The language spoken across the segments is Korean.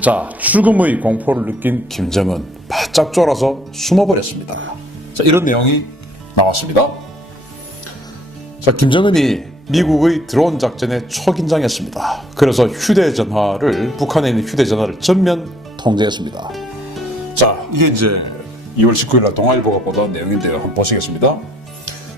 자, 죽음의 공포를 느낀 김정은 바짝 쫄아서 숨어버렸습니다. 자, 이런 내용이 나왔습니다. 자, 김정은이 미국의 드론 작전에 초긴장했습니다. 그래서 북한에 있는 휴대전화를 전면 통제했습니다. 자, 이게 이제 2월 19일 날 동아일보가 보도한 내용인데요. 한번 보시겠습니다.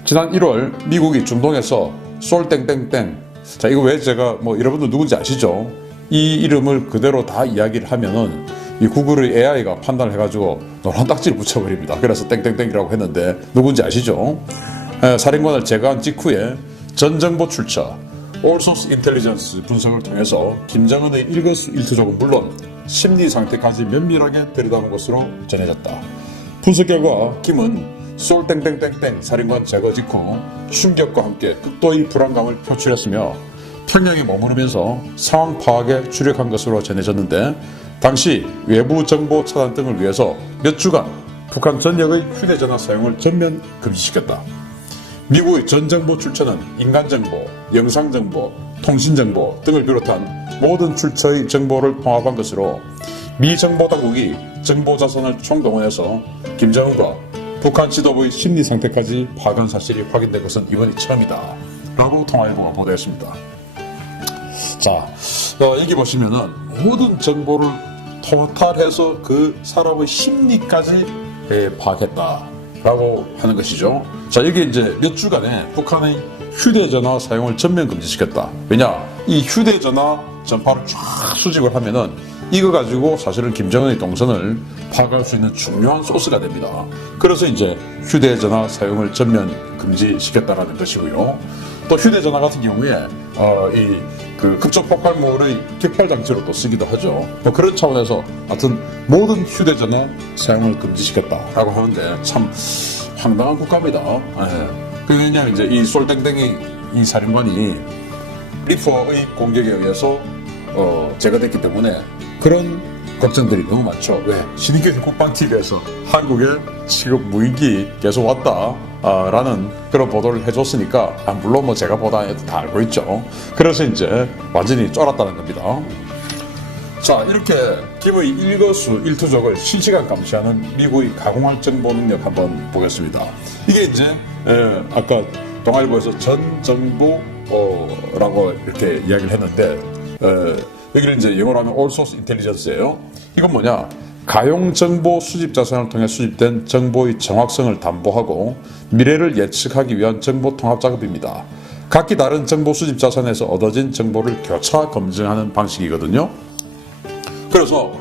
지난 1월 미국이 중동에서 솔땡땡땡, 자, 이거 왜 제가 여러분들 누군지 아시죠? 이 이름을 그대로 다 이야기를 하면은 이 구글의 AI가 판단을 해가지고 노란 딱지를 붙여버립니다. 그래서 땡땡땡이라고 했는데 누군지 아시죠? 살인관을 제거한 직후에 전 정보 출처, All Source Intelligence 분석을 통해서 김정은의 일거수일투족은 물론 심리 상태까지 면밀하게 들여다본 것으로 전해졌다. 분석 결과 김은 솔땡땡땡땡 살인관 제거 직후 충격과 함께 극도의 불안감을 표출했으며 평양에 머무르면서 상황 파악에 주력한 것으로 전해졌는데, 당시 외부 정보 차단 등을 위해서 몇 주간 북한 전역의 휴대전화 사용을 전면 금지시켰다. 미국의 전 정보 출처는 인간정보, 영상정보, 통신정보 등을 비롯한 모든 출처의 정보를 통합한 것으로 미 정보당국이 정보자산을 총동원해서 김정은과 북한 지도부의 심리 상태까지 파악한 사실이 확인된 것은 이번이 처음이다 라고 동아일보가 보도했습니다. 자, 여기 보시면은 모든 정보를 토탈해서 그 사람의 심리까지 파악했다라고 하는 것이죠. 자, 여기 이제 몇 주간에 북한의 휴대전화 사용을 전면 금지시켰다. 왜냐? 이 휴대전화 전파를 쫙 수집을 하면은 이거 가지고 사실은 김정은의 동선을 파악할 수 있는 중요한 소스가 됩니다. 그래서 이제 휴대전화 사용을 전면 금지시켰다라는 것이고요. 또 휴대전화 같은 경우에 그 급속 폭발물의 격발 장치로 또 쓰기도 하죠. 그런 차원에서 하여튼 모든 휴대전화 사용을 금지시켰다라고 하는데 참 황당한 국가입니다. 그냥 이제 이 솔땡땡이 이 살인관이 리퍼의 공격에 의해서 제거됐기 때문에 그런 걱정들이 너무 많죠. 왜? 신인균 국방TV에서 한국에 지금 무인기 계속 왔다 라는 그런 보도를 해줬으니까 물론 제가 보다해도 다 알고 있죠. 그래서 이제 완전히 쫄았다는 겁니다. 자, 이렇게 김의 일거수일투족을 실시간 감시하는 미국의 가공할 정보 능력 한번 보겠습니다. 이게 이제 아까 동아일보에서 전 정보라고 이렇게 이야기를 했는데 여기는 이제 영어로 하면 All Source Intelligence예요. 이건 뭐냐? 가용 정보 수집 자산을 통해 수집된 정보의 정확성을 담보하고 미래를 예측하기 위한 정보 통합 작업입니다. 각기 다른 정보 수집 자산에서 얻어진 정보를 교차 검증하는 방식이거든요. 그래서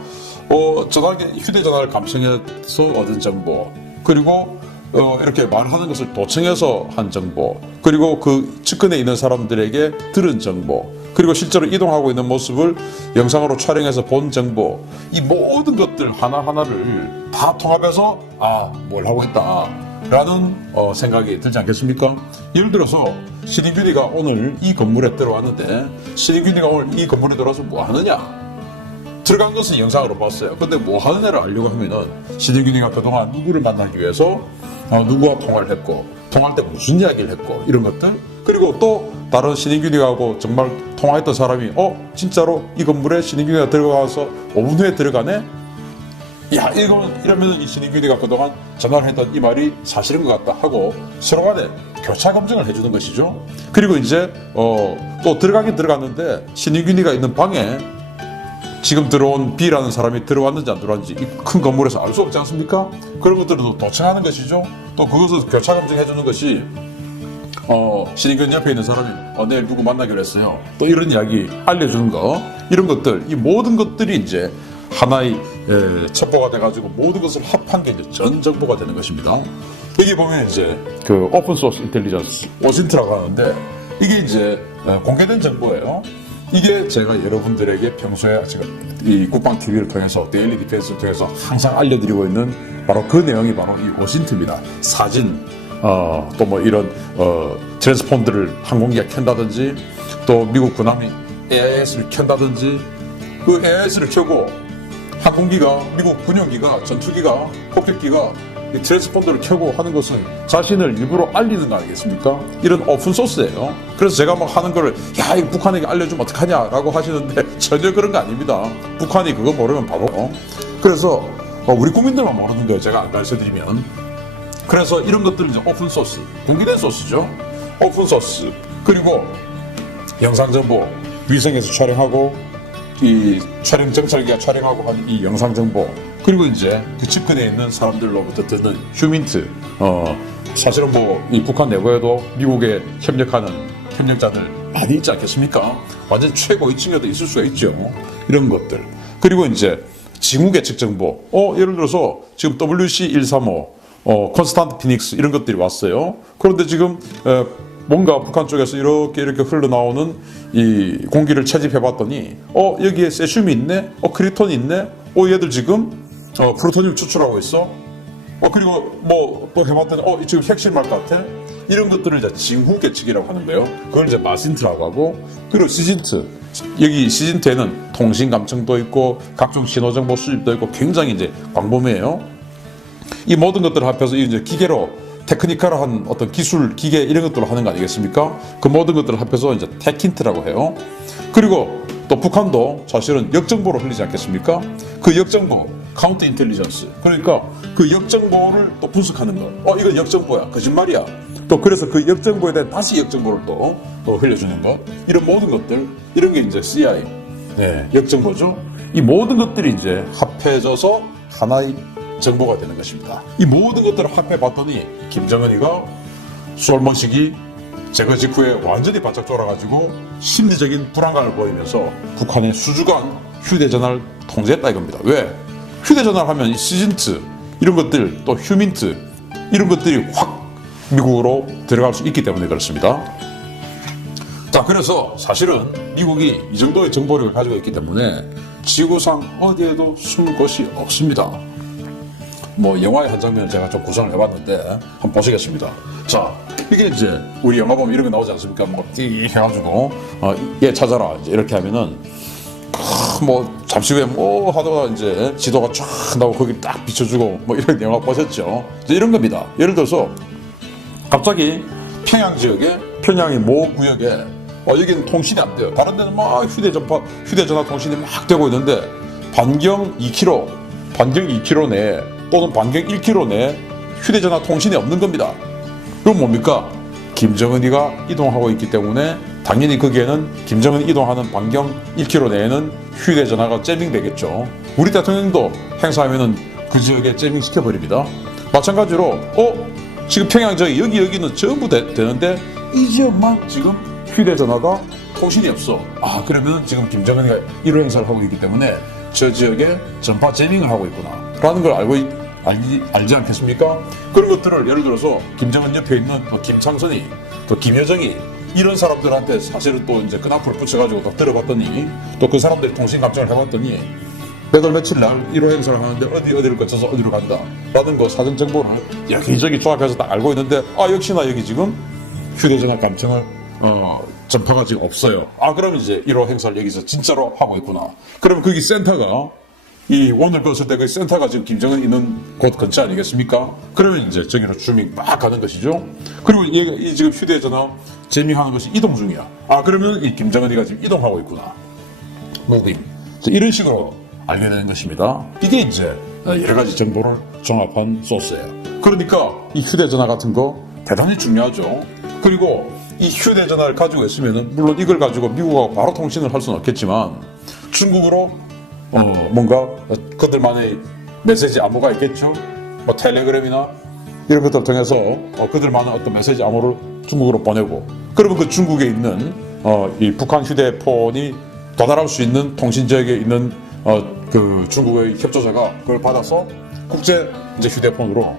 휴대전화를 감청해서 얻은 정보, 그리고 이렇게 말하는 것을 도청해서 한 정보, 그리고 그 측근에 있는 사람들에게 들은 정보, 그리고 실제로 이동하고 있는 모습을 영상으로 촬영해서 본 정보, 이 모든 것들 하나하나를 다 통합해서 뭘 하고 있다라는 생각이 들지 않겠습니까? 예를 들어서 신인균이가 오늘 이 건물에 들어왔는데 신인균이가 오늘 이 건물에 들어와서 뭐 하느냐? 들어간 것은 영상으로 봤어요. 근데 뭐 하는 애를 알려고 하면은 신인균이가 그동안 누구를 만나기 위해서 누구와 통화를 했고, 통화할 때 무슨 이야기를 했고, 이런 것들. 그리고 또 다른 신인균이하고 정말 통화했던 사람이 진짜로 이 건물에 신인균이가 들어가서 5분 후에 들어가네? 야, 이러면 이 신인균이가 그동안 전화를 했던 이 말이 사실인 것 같다 하고 서로 간에 교차 검증을 해주는 것이죠. 그리고 이제 또 들어가긴 들어갔는데 신인균이가 있는 방에 지금 들어온 B라는 사람이 들어왔는지 안 들어왔는지 이 큰 건물에서 알 수 없지 않습니까? 그런 것들도 도청하는 것이죠. 또 그것을 교차 검증해주는 것이 신인균 옆에 있는 사람이 내일 누구 만나기로 했어요. 또 이런 이야기 알려주는 거, 이런 것들, 이 모든 것들이 이제 하나의 첩보가 돼가지고 모든 것을 합한 게 이제 전 정보가 되는 것입니다. 여기 보면 이제 그 오픈 소스 인텔리전스, 오신트라고 하는데 이게 이제 공개된 정보예요. 이게 제가 여러분들에게 평소에 지금 이 국방 TV를 통해서 데일리 디펜스를 통해서 항상 알려드리고 있는 바로 그 내용이 바로 이 오신트입니다. 사진, 또 뭐 이런 트랜스폰더를 항공기가 켠다든지, 또 미국 군함이 AIS를 켠다든지, 그 AIS를 켜고 항공기가, 미국 군용기가, 전투기가, 폭격기가 이 트랜스폰더를 켜고 하는 것은 자신을 일부러 알리는 거 아니겠습니까? 이런 오픈 소스예요. 그래서 제가 막 하는 거를 야, 이 북한에게 알려주면 어떡하냐라고 하시는데 전혀 그런 거 아닙니다. 북한이 그거 모르면 바보. 그래서 우리 국민들만 모르는 거예요. 제가 안 가르쳐드리면. 그래서 이런 것들은 이제 오픈 소스, 공개된 소스죠. 오픈 소스. 그리고 영상 정보, 위성에서 촬영하고 이 촬영 정찰기가 촬영하고 한 이 영상 정보. 그리고 이제 그 측근에 있는 사람들로부터 듣는 휴민트. 사실은 뭐 이 북한 내부에도 미국에 협력하는 협력자들 많이 있지 않겠습니까? 완전 최고 2층에도 있을 수가 있죠. 이런 것들. 그리고 이제 징후 계측 정보. 예를 들어서 지금 WC135, 콘스탄트 피닉스 이런 것들이 왔어요. 그런데 지금 뭔가 북한 쪽에서 이렇게 흘러나오는 이 공기를 채집해 봤더니 여기에 세슘이 있네, 크리톤이 있네, 얘들 지금 플루토늄 추출하고 있어. 그리고 뭐 또 해봤더니 지금 핵실말 같아. 이런 것들을 이제 징후 계측이라고 하는 거예요. 그걸 이제 마신트라고 하고, 그리고 시진트. 여기 시진트에는 통신 감청도 있고 각종 신호 정보 수집도 있고 굉장히 이제 광범위해요. 이 모든 것들을 합해서 이제 기계로 테크니컬한 어떤 기술, 기계 이런 것들을 하는 거 아니겠습니까? 그 모든 것들을 합해서 이제 테킨트라고 해요. 그리고 또 북한도 사실은 역정보를 흘리지 않겠습니까? 그 역정보, 카운터 인텔리전스. 그러니까 그 역정보를 또 분석하는 거. 이건 역정보야. 거짓말이야. 또 그래서 그 역정보에 대한 다시 역정보를 또 흘려주는 것. 이런 모든 것들, 이런 게 이제 CI. 네, 역정보죠. 이 모든 것들이 이제 합해져서 하나의 정보가 되는 것입니다. 이 모든 것들을 합해봤더니 김정은이가 솔몬식이 제거 직후에 완전히 바짝 돌아가지고 심리적인 불안감을 보이면서 북한의 수주간 휴대전화를 통제했다 이겁니다. 왜? 휴대전화를 하면 시진트 이런 것들 또 휴민트 이런 것들이 확 미국으로 들어갈 수 있기 때문에 그렇습니다. 자, 그래서 사실은 미국이 이 정도의 정보력을 가지고 있기 때문에 지구상 어디에도 숨을 곳이 없습니다. 뭐 영화의 한 장면을 제가 좀 구성을 해봤는데 한번 보시겠습니다. 자, 이게 이제 우리 영화 보면 이런 거 나오지 않습니까? 뭐 띠 해가지고 얘 찾아라 이제 이렇게 하면은 뭐 잠시 후에 뭐 하다가 이제 지도가 쫙 나오고 거기 딱 비춰주고 뭐 이런 영화 보셨죠? 이제 이런 겁니다. 예를 들어서 갑자기 평양 지역에 평양의 모 구역에 여기는 통신이 안 돼요. 다른 데는 막 휴대전화 통신이 막 되고 있는데 반경 2km 내에 또는 반경 1km 내에 휴대전화 통신이 없는 겁니다. 그럼 뭡니까? 김정은이가 이동하고 있기 때문에 당연히 거기에는 김정은이 이동하는 반경 1km 내에는 휴대전화가 잼밍 되겠죠. 우리 대통령도 행사하면은 그 지역에 잼밍 시켜버립니다. 마찬가지로 지금 평양 여기는 전부 되는데 이 지역만 지금 휴대전화가 통신이 없어. 그러면 지금 김정은이가 1호 행사를 하고 있기 때문에 저 지역에 전파 재밍을 하고 있구나 라는 걸 알지 않겠습니까? 그런 것들을 예를 들어서 김정은 옆에 있는 또 김창선이 또 김여정이 이런 사람들한테 사실은 또 이제 끈앞을 붙여가지고 또 들어봤더니 또 그 사람들이 통신 감청을 해봤더니 몇 월 며칠 날 1호 행사를 하는데 어디를 거쳐서 어디로 간다 라는 거 사전 정보를 여기저기 조합해서 딱 알고 있는데 역시나 여기 지금 휴대전화 감청을 전파가 지금 없어요. 그러면 이제 1호 행사를 여기서 진짜로 하고 있구나. 그러면 거기 센터가 이 오늘 껐을 때 그 센터가 지금 김정은 있는 곳 근처 아니겠습니까? 그러면 이제 저기로 주밍 막 가는 것이죠. 그리고 이 지금 휴대전화 재밍하는 것이 이동 중이야. 그러면 이 김정은이가 지금 이동하고 있구나. 무빙. 이런 식으로 알게 되는 것입니다. 이게 이제 여러 가지 정보를 종합한 소스예요. 그러니까 이 휴대전화 같은 거 대단히 중요하죠. 그리고 이 휴대전화를 가지고 있으면은 물론 이걸 가지고 미국하고 바로 통신을 할 수는 없겠지만 중국으로 뭔가 그들만의 메시지 암호가 있겠죠. 뭐 텔레그램이나 이런 것들 통해서 그들만의 어떤 메시지 암호를 중국으로 보내고 그러면 그 중국에 있는 이 북한 휴대폰이 도달할 수 있는 통신 지역에 있는 그 중국의 협조자가 그걸 받아서 국제 이제 휴대폰으로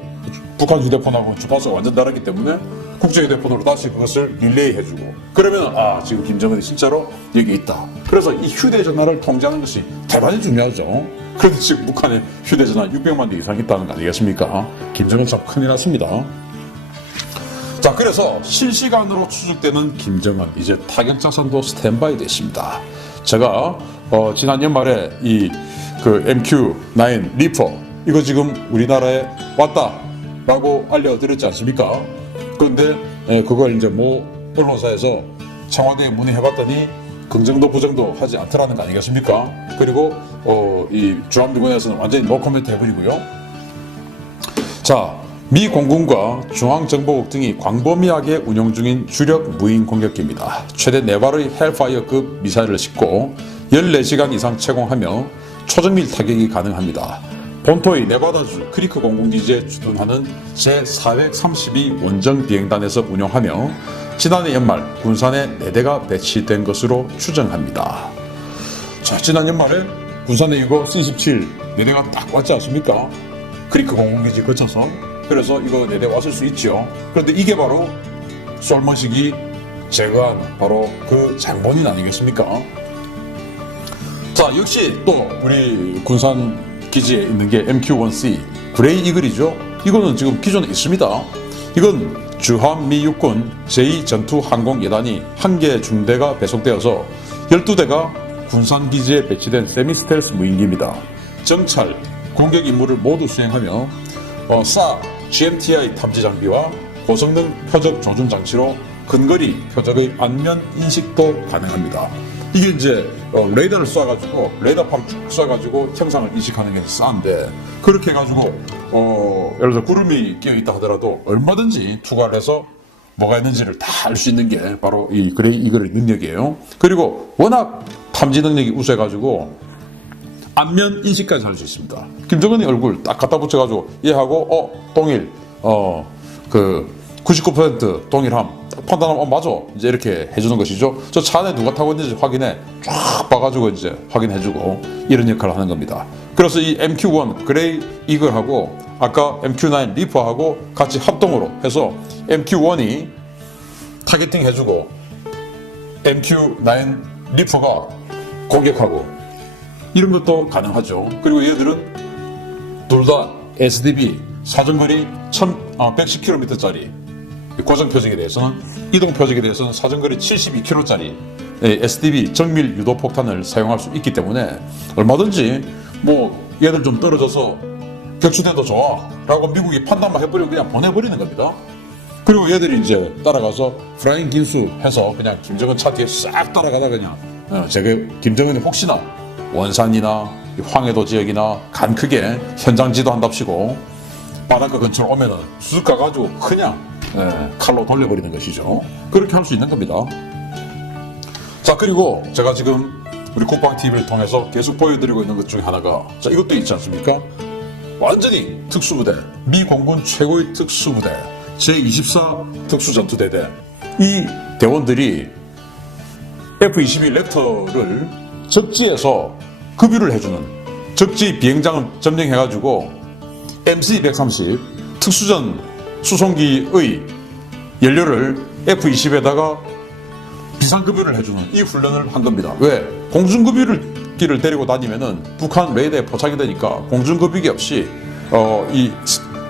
북한 휴대폰하고 주파수가 완전 다르기 때문에 국제 휴대폰으로 다시 그것을 릴레이 해주고 그러면 지금 김정은이 진짜로 여기 있다. 그래서 이 휴대전화를 통제하는 것이 대단히 중요하죠. 그런데 지금 북한에 휴대전화 600만 대 이상 있다는 거 아니겠습니까? 김정은 참 큰일 났습니다. 자, 그래서 실시간으로 추적되는 김정은 이제 타격자선도 스탠바이 됐습니다. 제가 지난 연말에 이 그 MQ-9 리퍼 이거 지금 우리나라에 왔다 라고 알려드렸지 않습니까? 그런데 그걸 이제 모 언론사에서 청와대에 문의해봤더니 긍정도 부정도 하지 않더라는 거 아니겠습니까? 그리고 이 주한미군에서는 완전히 노코멘트 해버리고요. 자, 미 공군과 중앙정보국 등이 광범위하게 운용 중인 주력 무인 공격기입니다. 최대 4발의 헬파이어급 미사일을 싣고 14시간 이상 채공하며 초정밀 타격이 가능합니다. 본토의 네바다주 크리크 공군기지에 주둔하는 제432 원정 비행단에서 운용하며 지난해 연말 군산에 4대가 배치된 것으로 추정합니다. 자, 지난 연말에 군산에 이거 C-17 4대가 딱 왔지 않습니까? 크리크 공군기지 거쳐서. 그래서 이거 4대 왔을 수 있죠. 그런데 이게 바로 솔머식이 제거한 바로 그 장본인 아니겠습니까? 자, 역시 또 우리 군산 기지에 있는 게 MQ-1C 그레이 이글이죠. 이거는 지금 기존에 있습니다. 이건 주한미 육군 제2전투항공예단이 1개 중대가 배속되어서 12대가 군산 기지에 배치된 세미스텔스 무인기입니다. 정찰, 공격 임무를 모두 수행하며 사 GMTI 탐지 장비와 고성능 표적 조준 장치로 근거리 표적의 안면 인식도 가능합니다. 이게 이제 레이더를 쏴가지고 레이더파를 쭉 쏴가지고 형상을 인식하는 게 싼데 그렇게 해가지고 예를 들어 구름이 끼어 있다 하더라도 얼마든지 투과를 해서 뭐가 있는지를 다 알 수 있는 게 바로 이 그레이 이글의 능력이에요. 그리고 워낙 탐지 능력이 우수해가지고 안면 인식까지 할 수 있습니다. 김정은의 얼굴 딱 갖다 붙여가지고 얘하고 동일 99% 동일함 판단하면 맞아 이제 이렇게 해주는 것이죠. 저 차 안에 누가 타고 있는지 확인해 쫙 봐가지고 이제 확인해주고 이런 역할을 하는 겁니다. 그래서 이 MQ-1 그레이 이글하고 아까 MQ-9 리퍼하고 같이 합동으로 해서 MQ-1이 타겟팅 해주고 MQ-9 리퍼가 공격하고 이런 것도 가능하죠. 그리고 얘들은 둘 다 SDB 사정거리 110km짜리 고정 표적에 대해서는 이동 표적에 대해서는 사정거리 72km짜리 SDB 정밀 유도 폭탄을 사용할 수 있기 때문에 얼마든지 뭐 얘들 좀 떨어져서 격추돼도 좋아 라고 미국이 판단만 해버리고 그냥 보내버리는 겁니다. 그리고 얘들이 이제 따라가서 프라잉 긴수 해서 그냥 김정은 차 뒤에 싹 따라가다 그냥 김정은이 혹시나 원산이나 황해도 지역이나 간 크게 현장 지도한답시고 바닷가 근처로 오면은 쑥 가가지고 그냥 칼로 돌려버리는 것이죠. 그렇게 할 수 있는 겁니다. 자, 그리고 제가 지금 우리 국방TV를 통해서 계속 보여드리고 있는 것 중에 하나가 자, 이것도 있지 않습니까? 완전히 특수부대, 미 공군 최고의 특수부대 제24 특수전투대대 이 대원들이 F-22 랩터를 적지에서 급유를 해주는 적지 비행장을 점령해가지고 MC-130 특수전 수송기의 연료를 F-20에다가 비상급유를 해주는 이 훈련을 한 겁니다. 왜? 공중급유기를 데리고 다니면은 북한 레이더에 포착이 되니까 공중급유기 없이 이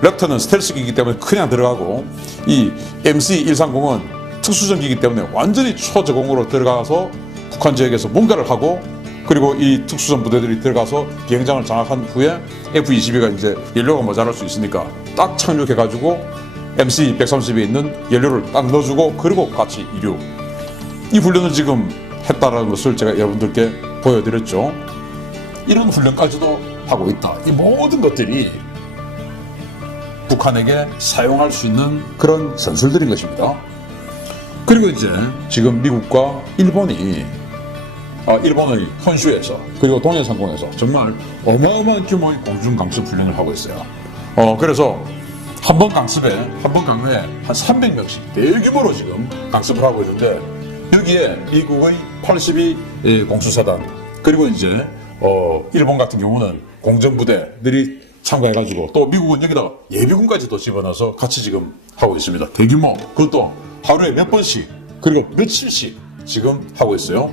랩터는 스텔스기이기 때문에 그냥 들어가고 이 MC-130은 특수전기이기 때문에 완전히 초저공으로 들어가서 북한 지역에서 뭔가를 하고 그리고 이 특수전 부대들이 들어가서 비행장을 장악한 후에 F-22가 이제 연료가 모자랄 수 있으니까 딱 착륙해가지고 MC-130에 있는 연료를 딱 넣어주고 그리고 같이 이륙. 이 훈련을 지금 했다라는 것을 제가 여러분들께 보여드렸죠. 이런 훈련까지도 하고 있다. 이 모든 것들이 북한에게 사용할 수 있는 그런 전술들인 것입니다. 그리고 이제 지금 미국과 일본이 일본의 혼슈에서 그리고 동해상공에서 정말 어마어마한 규모의 공중 강습 훈련을 하고 있어요. 그래서 한 번 강습에 한 번 강로에 한 300명씩 대규모로 지금 강습을 하고 있는데 여기에 미국의 82 공수사단 그리고 이제 일본 같은 경우는 공정부대들이 참가해가지고 또 미국은 여기다가 예비군까지도 집어넣어서 같이 지금 하고 있습니다. 대규모 그것도 하루에 몇 번씩 그리고 며칠씩 지금 하고 있어요.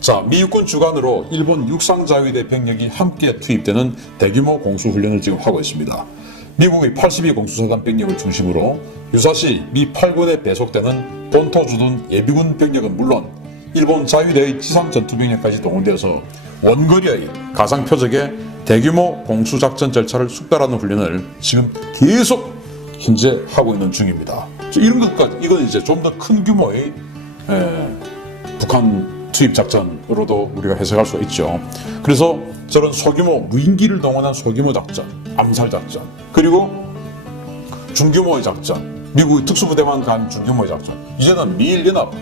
자, 미 육군 주관으로 일본 육상자위대 병력이 함께 투입되는 대규모 공수훈련을 지금 하고 있습니다. 미국의 82 공수사단 병력을 중심으로 유사시 미 8군에 배속되는 본토 주둔 예비군 병력은 물론 일본 자위대의 지상 전투 병력까지 동원되어서 원거리의 가상 표적에 대규모 공수작전 절차를 숙달하는 훈련을 지금 계속 현재 하고 있는 중입니다. 이런 것까지, 이건 이제 좀 더 큰 규모의 북한 투입 작전으로도 우리가 해석할 수 있죠. 그래서 저런 소규모 무인기를 동원한 소규모 작전, 암살 작전, 그리고 중규모의 작전, 미국의 특수부대만 간 중규모의 작전, 이제는 미일연합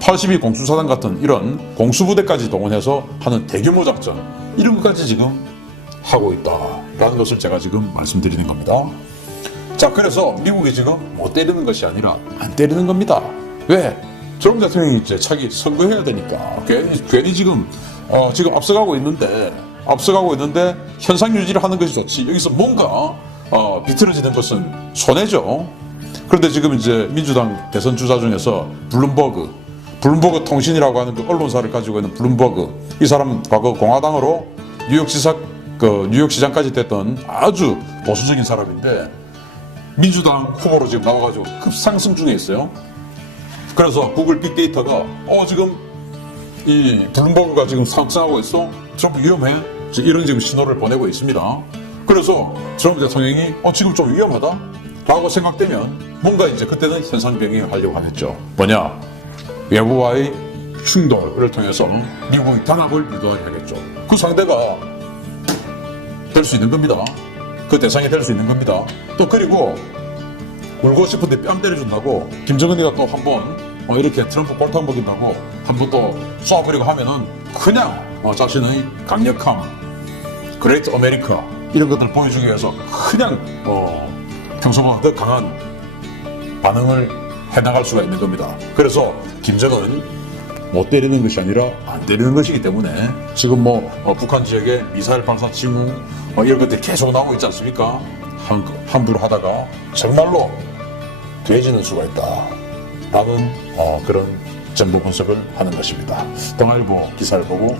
82 공수사단 같은 이런 공수부대까지 동원해서 하는 대규모 작전, 이런 것까지 지금 하고 있다라는 것을 제가 지금 말씀드리는 겁니다. 자, 그래서 미국이 지금 못 때리는 것이 아니라 안 때리는 겁니다. 왜? 트럼프 대통령이 이제 차기 선거해야 되니까 괜히 지금 앞서가고 있는데 현상 유지를 하는 것이 좋지, 여기서 뭔가 비틀어지는 것은 손해죠. 그런데 지금 이제 민주당 대선 주자 중에서 블룸버그 통신이라고 하는 그 언론사를 가지고 있는 블룸버그, 이 사람 과거 공화당으로 뉴욕시장까지 됐던 아주 보수적인 사람인데 민주당 후보로 지금 나와가지고 급상승 중에 있어요. 그래서 구글 빅데이터가 지금 이 블룸버그가 지금 상승하고 있어, 좀 위험해, 이런 지금 신호를 보내고 있습니다. 그래서 트럼프 대통령이 지금 좀 위험하다 라고 생각되면 뭔가 이제 그때는 현상변경을 하려고 하겠죠. 뭐냐, 외부와의 충돌을 통해서 미국의 단합을 유도하게 하겠죠. 그 상대가 될 수 있는 겁니다. 그 대상이 될 수 있는 겁니다. 또 그리고 울고 싶은데 뺨 때려준다고 김정은이가 또 한번 이렇게 트럼프 골탕 먹인다고 한번 또 쏘아버리고 하면은 그냥 자신의 강력함, 그레이트 아메리카 이런 것들을 보여주기 위해서 그냥 평소보다 더 강한 반응을 해나갈 수가 있는 겁니다. 그래서 김정은 못 때리는 것이 아니라 안 때리는 것이기 때문에 지금 북한 지역에 미사일 발사 징후 이런 것들이 계속 나오고 있지 않습니까? 함부로 하다가 정말로 돼지는 수가 있다 라는 그런 정보 분석을 하는 것입니다. 동아일보 기사를 보고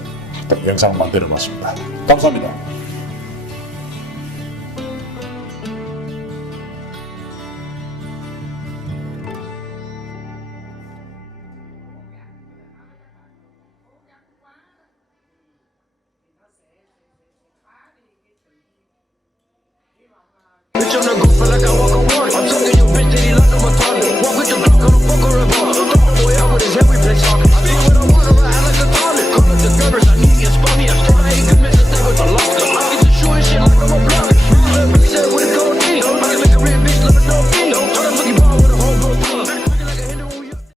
영상 만들어 봤습니다. 감사합니다.